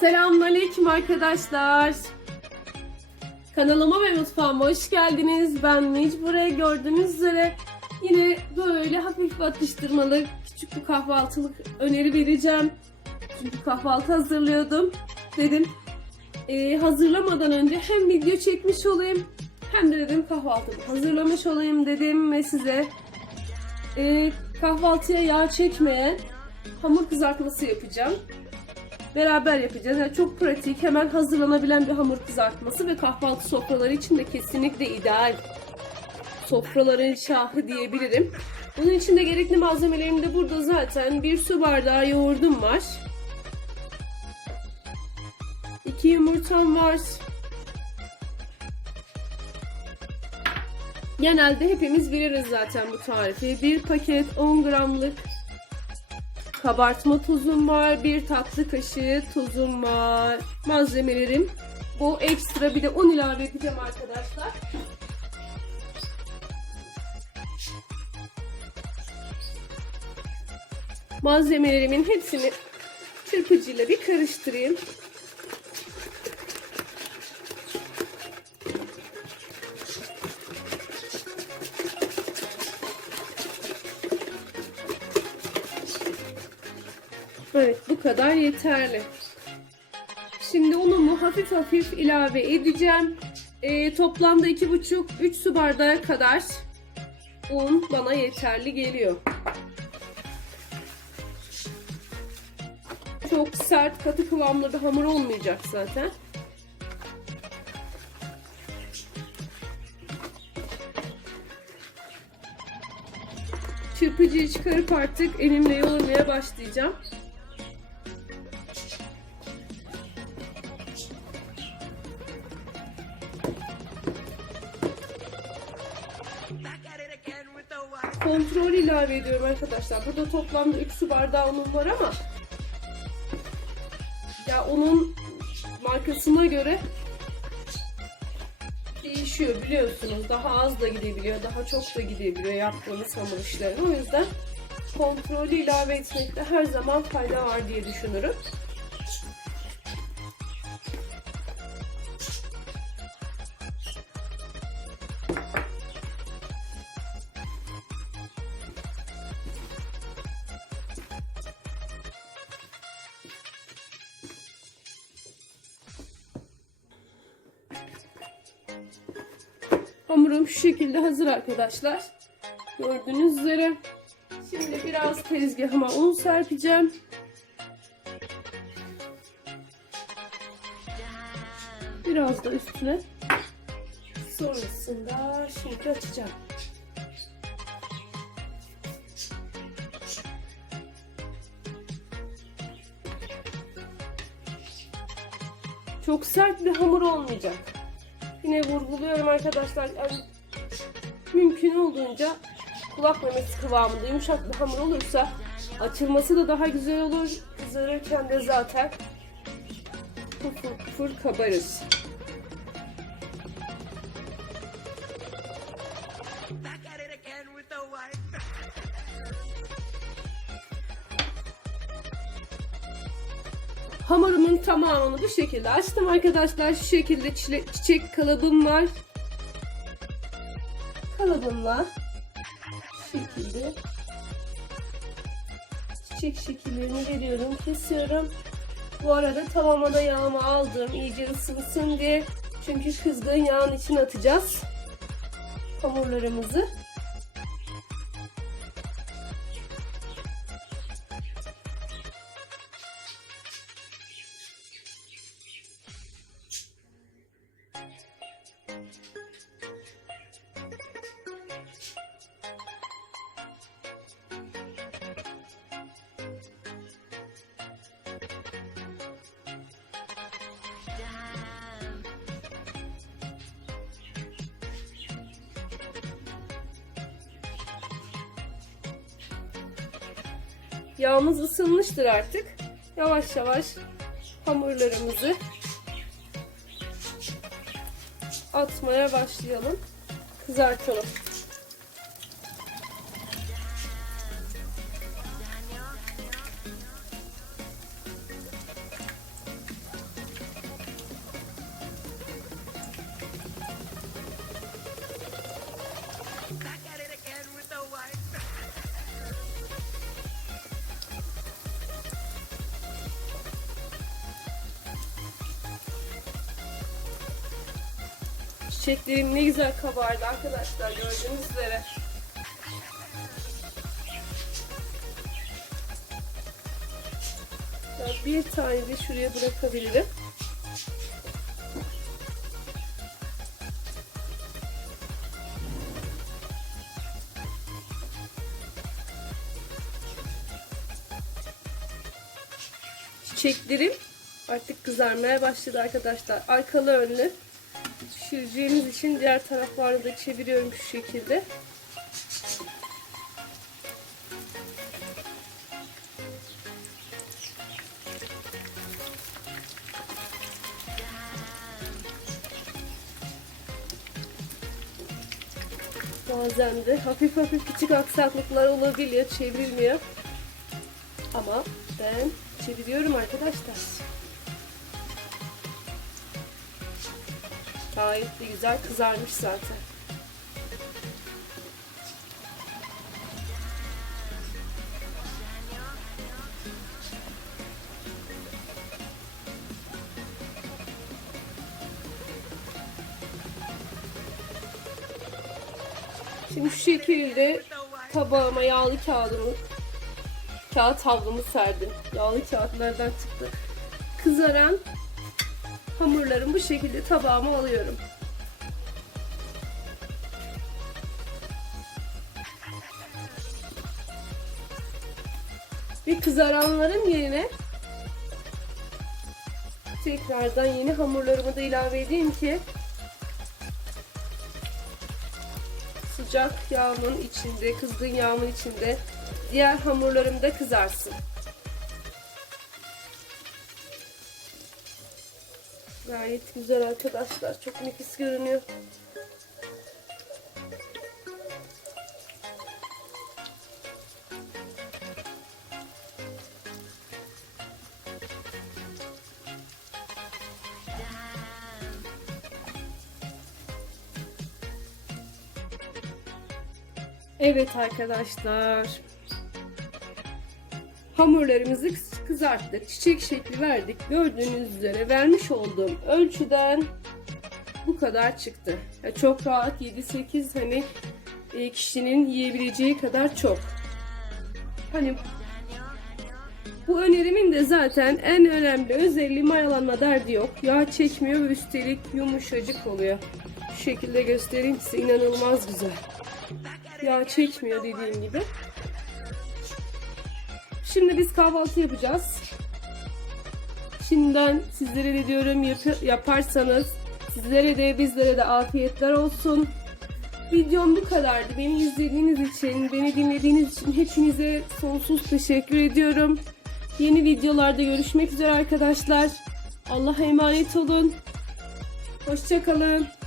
Selamünaleyküm arkadaşlar. Kanalıma ve mutfağıma hoş geldiniz. Ben Mecbure. Gördüğünüz üzere yine böyle hafif atıştırmalık küçük bir kahvaltılık öneri vereceğim. Çünkü kahvaltı hazırlıyordum. Dedim e, hazırlamadan önce hem video çekmiş olayım hem de dedim kahvaltımı hazırlamış olayım dedim ve size e, kahvaltıya yağ çekmeyen hamur kızartması yapacağım. Beraber yapacağız. Yani çok pratik, hemen hazırlanabilen bir hamur kızartması ve kahvaltı sofraları için de kesinlikle ideal. Sofraların şahı diyebilirim. Bunun için de gerekli malzemelerim de burada zaten. Bir su bardağı yoğurdum var. İki yumurtam var. Genelde hepimiz biliriz zaten bu tarifi. Bir paket 10 gramlık kabartma tozum var. Bir tatlı kaşığı tuzum var. Malzemelerim bu ekstra bir de 10 ilave yapacağım arkadaşlar. Malzemelerimin hepsini çırpıcıyla bir karıştırayım. Kadar yeterli. Şimdi unumu hafif hafif ilave edeceğim. Ee, toplamda 2,5-3 su bardağı kadar un bana yeterli geliyor. Çok sert katı kıvamlı bir hamur olmayacak zaten. Çırpıcıyı çıkarıp artık elimle yoğurmaya başlayacağım. Kontrol ilave ediyorum arkadaşlar. Burada toplamda 3 su bardağı unum var ama ya onun markasına göre değişiyor biliyorsunuz. Daha az da gidebiliyor, daha çok da gidebiliyor yaptığınız hamur işlerine. O yüzden kontrolü ilave etmekte her zaman fayda var diye düşünürüm. Hamurum şu şekilde hazır arkadaşlar. Gördüğünüz üzere. Şimdi biraz tezgahıma un serpeceğim. Biraz da üstüne. Sonrasında şimdi açacağım. Çok sert bir hamur olmayacak. Yine vurguluyorum arkadaşlar. Yani mümkün olduğunca kulak memesi kıvamında yumuşak bir hamur olursa açılması da daha güzel olur. Kızarırken de zaten pufur pufur kabarır. Hamurumun tamamını bu şekilde açtım arkadaşlar. Şu şekilde çiçek kalıbım var. Kalıbımla şu şekilde çiçek şekillerini veriyorum, kesiyorum. Bu arada tavama da yağımı aldım iyice ısınsın diye. Çünkü kızgın yağın içine atacağız hamurlarımızı. Yağımız ısınmıştır artık. Yavaş yavaş hamurlarımızı atmaya başlayalım. Kızartalım. Çiçeklerim ne güzel kabardı arkadaşlar gördüğünüz üzere. Bir tane de şuraya bırakabilirim. Çiçeklerim artık kızarmaya başladı arkadaşlar. Arkalı önlü pişireceğimiz için diğer taraflarını da çeviriyorum şu şekilde. Bazen de hafif hafif küçük aksaklıklar olabiliyor, çevrilmiyor. Ama ben çeviriyorum arkadaşlar. Gayet de güzel kızarmış zaten. Şimdi şu şekilde tabağıma yağlı kağıdımı kağıt havlumu serdim. Yağlı kağıtlardan çıktı. Kızaran hamurlarımı bu şekilde tabağıma alıyorum. Ve kızaranların yerine tekrardan yeni hamurlarımı da ilave edeyim ki sıcak yağımın içinde, kızgın yağımın içinde diğer hamurlarım da kızarsın. Gayet güzel arkadaşlar. Çok nefis görünüyor. Evet arkadaşlar. Hamurlarımızı kızarttık. Çiçek şekli verdik. Gördüğünüz üzere vermiş olduğum ölçüden bu kadar çıktı. Ya çok rahat 7-8 hani e, kişinin yiyebileceği kadar çok. Hani bu önerimin de zaten en önemli özelliği mayalanma derdi yok. Yağ çekmiyor ve üstelik yumuşacık oluyor. Şu şekilde göstereyim size inanılmaz güzel. Yağ çekmiyor dediğim gibi. Şimdi biz kahvaltı yapacağız. Şimdiden sizlere de diyorum yap- yaparsanız sizlere de bizlere de afiyetler olsun. Videom bu kadardı. Beni izlediğiniz için, beni dinlediğiniz için hepinize sonsuz teşekkür ediyorum. Yeni videolarda görüşmek üzere arkadaşlar. Allah'a emanet olun. Hoşçakalın.